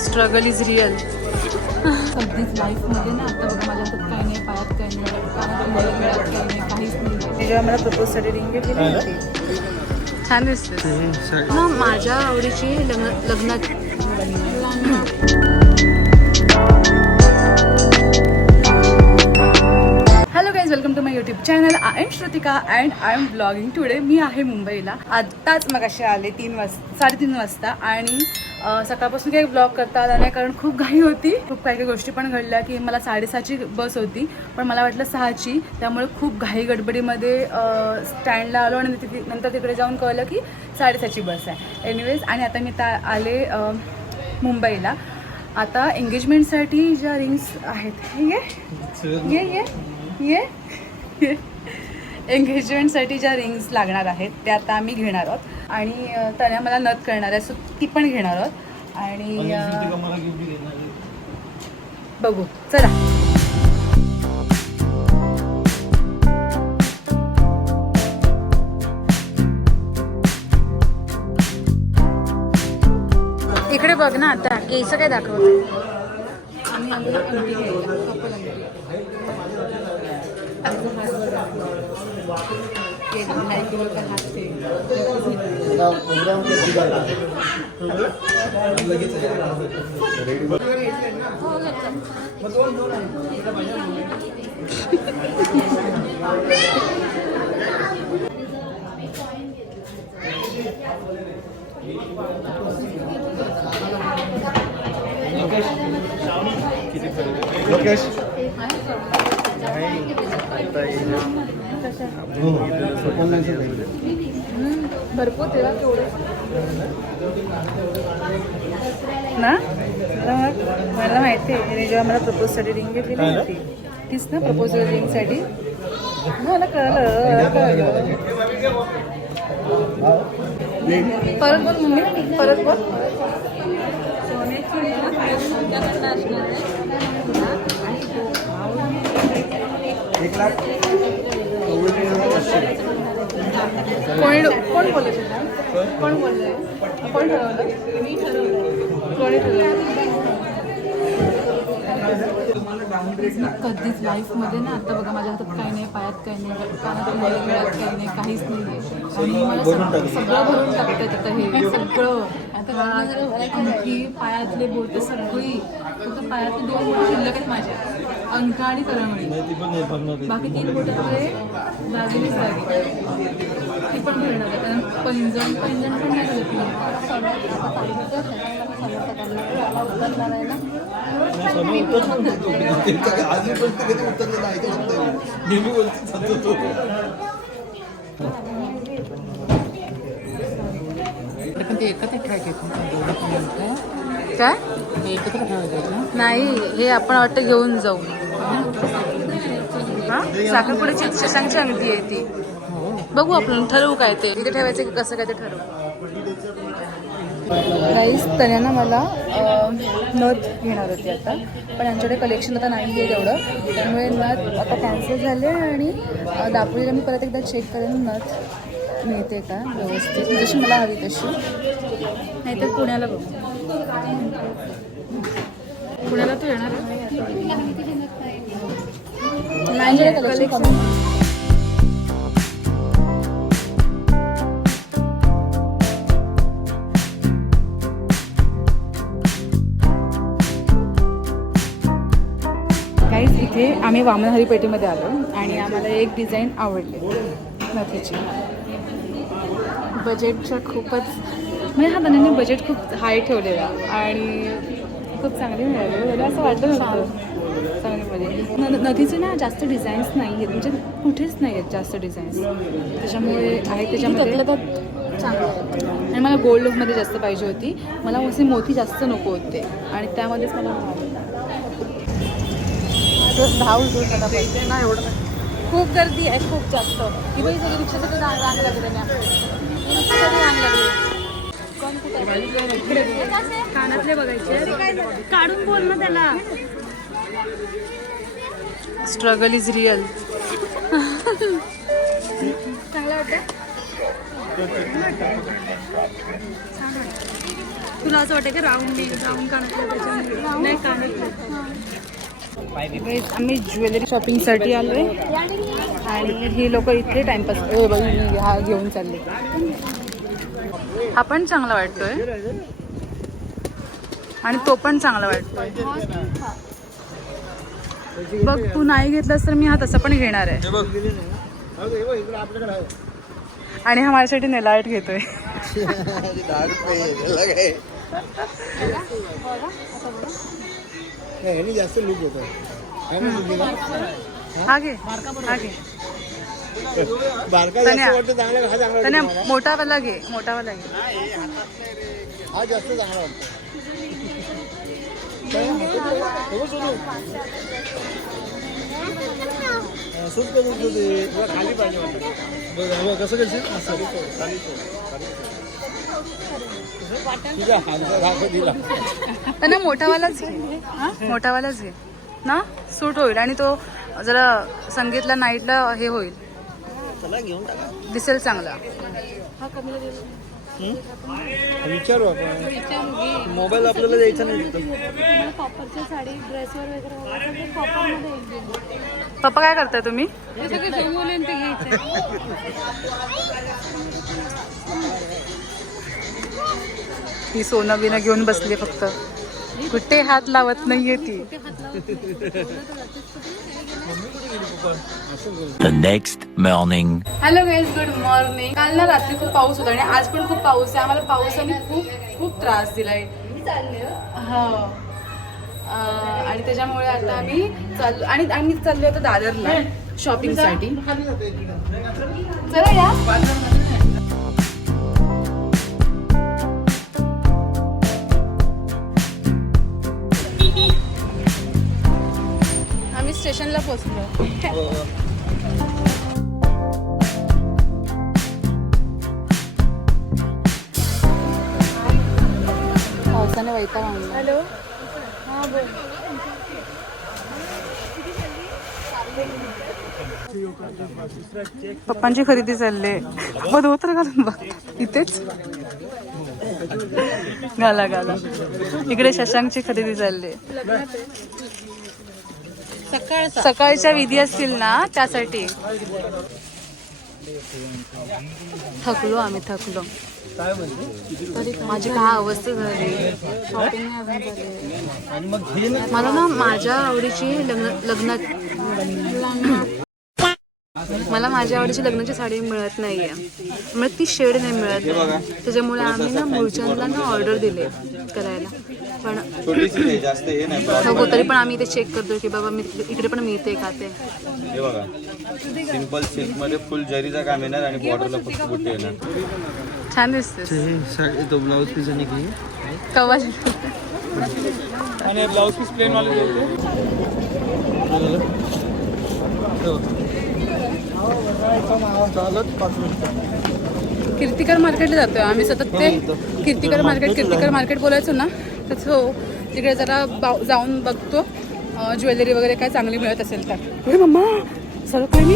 Struggle is real कधीच लाईफमध्ये ना आता बघा माझ्या हातात काही नाही पायात काही नाही कानात काही नाही, नाही काहीच नाही. जेव्हा मला प्रपोजसाठी रिंग घेतली छान दिसते माझ्या आवडीची लग्न लग्नात to my YouTube channel I am Shrutika and I am vlogging today मी आहे मुंबईला. आत्ताच मग असे आले तीन वाजता साडेतीन वाजता आणि सकाळपासून काही ब्लॉग करता आला नाही कारण खूप घाई होती. खूप काही काही गोष्टी पण घडल्या की मला साडेसहाची बस होती पण मला वाटलं सहाची. त्यामुळे खूप घाई गडबडीमध्ये स्टँडला आलो आणि तिथे नंतर तिकडे जाऊन कळलं की साडेसहाची बस आहे. एनिवेज आणि आता मी त्या आले मुंबईला. आता एंगेजमेंटसाठी ज्या रिंग्स आहेत ये ये ये. ये. एंगेजमेंटसाठी ज्या रिंग्स लागणार आहेत त्या आता आम्ही घेणार आहोत. आणि तन्या मला नथ करणार आहे सो ती पण घेणार आहोत. आणि बघू. चला. इकडे बघ ना आता केस काय दाखवते लोकेश भरपूर तेव्हा ना? मला माहिती आहे. जेव्हा मला प्रपोजसाठी रिंग घेतली ना ती तीच ना प्रपोजल रिंगसाठी मला कळलं मला कळलं. परत बोल मम्मी. परत बोल. एक लाख? कोणी कोण बोलले तुला कोण बोलले कोण ठरवलं? कोणी ठरवलं? कधीच लाईफमध्ये ना आता बघा माझ्या हातात काही नाही पायात काही नाही कानात काही नाही, गळ्यात काही नाही काहीच नाही. आणि मला सग- सगळं भरून टाकतात आता हे सगळं. आता अंगठी पायातले बोट सगळी. फक्त पायातले दोन बोट शिल्लक आहेत माझ्या. अंगठा आणि करंगळी बाकी तीन बोट आपले दागिनेच दागिने ती पण भरणार आहे कारण पैंजण पैंजण पण नाही झालं नाही तो म्हणतोय. नेहमी वरती काय? नाही हे आपण वाटतं घेऊन जाऊ. हा? साखरपुड्याची शशांची अंगठी आहे ती. बघू आपण ठरवू काय ते. इथे ठेवायचं की कसं काय ते ठरवू. गाईस तन्यानं मला नथ घेणार होती आता. पण यांच्याकडे कलेक्शन आता नाही आहे तेवढं. त्यामुळे नथ आता कॅन्सल झाले आणि दापोलीला मी परत एकदा चेक करेन नथ. मिळते का व्यवस्थित? जशी मला हवी तशी. नाहीतर पुण्याला बघू. पुण्याला तू येणार? नाही काहीच इथे आम्ही वामनहरी पेठेमध्ये आलो आणि आम्हाला एक डिझाईन आवडली. नथीची. बजेटच्या खूपच म्हणजे हा बनाने बजेट खूप हाय ठेवलेला आणि खूप चांगली मिळाली. मला असं वाटत नव्हतं चांगलीमध्ये. न नदीचे ना जास्त डिझाईन्स नाही आहेत म्हणजे कुठेच नाही आहेत जास्त डिझाईन्स त्याच्यामुळे आहे त्याच्यामध्ये चांगलं आणि मला गोल्ड लुकमध्ये जास्त पाहिजे होती. मला असे मोती जास्त नको होते. आणि त्यामध्येच मला ना एवढं खूप गर्दी आहे खूप जास्त. की बाई सगळी रिक्षासाठी रांग लागली ना कानातले बघायचे. काढून बोल ना त्याला. स्ट्रगल इज रिअल चांगला वाटतं तुला असं वाटतं का राऊंड राऊंड कानातलं नाही कानातलं. आम्ही ज्वेलरी शॉपिंगसाठी आलोय. आणि ही लोक इथे टाइमपास हा घेऊन चालले. हा पण चांगला वाटतोय. आणि तो पण चांगला वाटतोय. बघ तू नाही घेतलास तर मी हा तसा पण घेणार आहे. आहे आणि हा माझ्यासाठी नेलायट घेतोय. नाही, ह्यानी जास्त लुक येतो? हा हा घे बारका जास्त. वाटतं चांगला हा चांगला त्याने वाटतो तुम्हाला? मोठावाला घे मोठावाला घे हा जास्त चांगला वाटतो काय? हातात बघ सोनू. हा, सूट करून पाहिजे वाटतं. बघ, हा बघ, कसं करशील? असं. खाली तो, त्यांना मोठावालाच घे. हा? मोठावालाच घे. ना? सूट होईल आणि तो जरा संगीतला नाईटला हे होईल. चला घेऊन टाका दिसेल चांगला विचारू आपण. मोबाईल आपल्याला द्यायचा नाही. पप्पा काय करताय तुम्ही? हे ते सोनं बिनं घेऊन बसली फक्त. कुठे हात लावत नाहीये ती. The next morning. Hello guys good morning काल ना रात्री खूप पाऊस होता आणि आज पण खूप पाऊस आहे. आम्हाला पावसाने खूप खूप त्रास दिलाय. हो. अं, आणि त्याच्यामुळे आता आम्ही चाललो. आणि आम्ही चाललो आता दादरला शॉपिंगसाठी चला या. आम्ही स्टेशनला पोहोचलो पावसाने आणला. हॅलो? हां बोल. पप्पांची खरेदी चालले. पप्पा धोतर घालून बघ. इथेच. घाला घाला. इकडे शशांकची खरेदी चालली. सकाळच्या विधी असतील ना त्यासाठी. थकलो आम्ही थकलो. काय म्हणते माझी काय अवस्था झाली? शॉपिंग मला ना माझ्या आवडीची लग्न लग्नात मला माझ्या आवडीची लग्नाची साडी मिळत नाहीये. मला ती शेड नाही मिळत. त्याच्यामुळे आम्ही ना मुळचंदला ना ऑर्डर दिले करायला. पण छोटीशी आहे जास्त हे नाही. हो तरी पण आम्ही ते चेक करतो की बाबा मी इकडे पण मिळते का ते. हे बघा. सिंपल सिल्कमध्ये फुल जरीचा काम येणार आणि बॉर्डरला फक्त बुट्टी येणार. छान दिसते तो ब्लाऊज पीस आणि घे कवा आणि ब्लाऊज पीस प्लेन वाले मिनिटं कीर्तिकर मार्केटला जातोय आम्ही सतत ते. कीर्तिकर मार्केट कीर्तिकर मार्केट बोलायचो ना तर हो तिकडे जरा बाव- जाऊन बघतो. ज्वेलरी वगैरे काय चांगली मिळत असेल तर. हे मम्मा. सगळं काय मी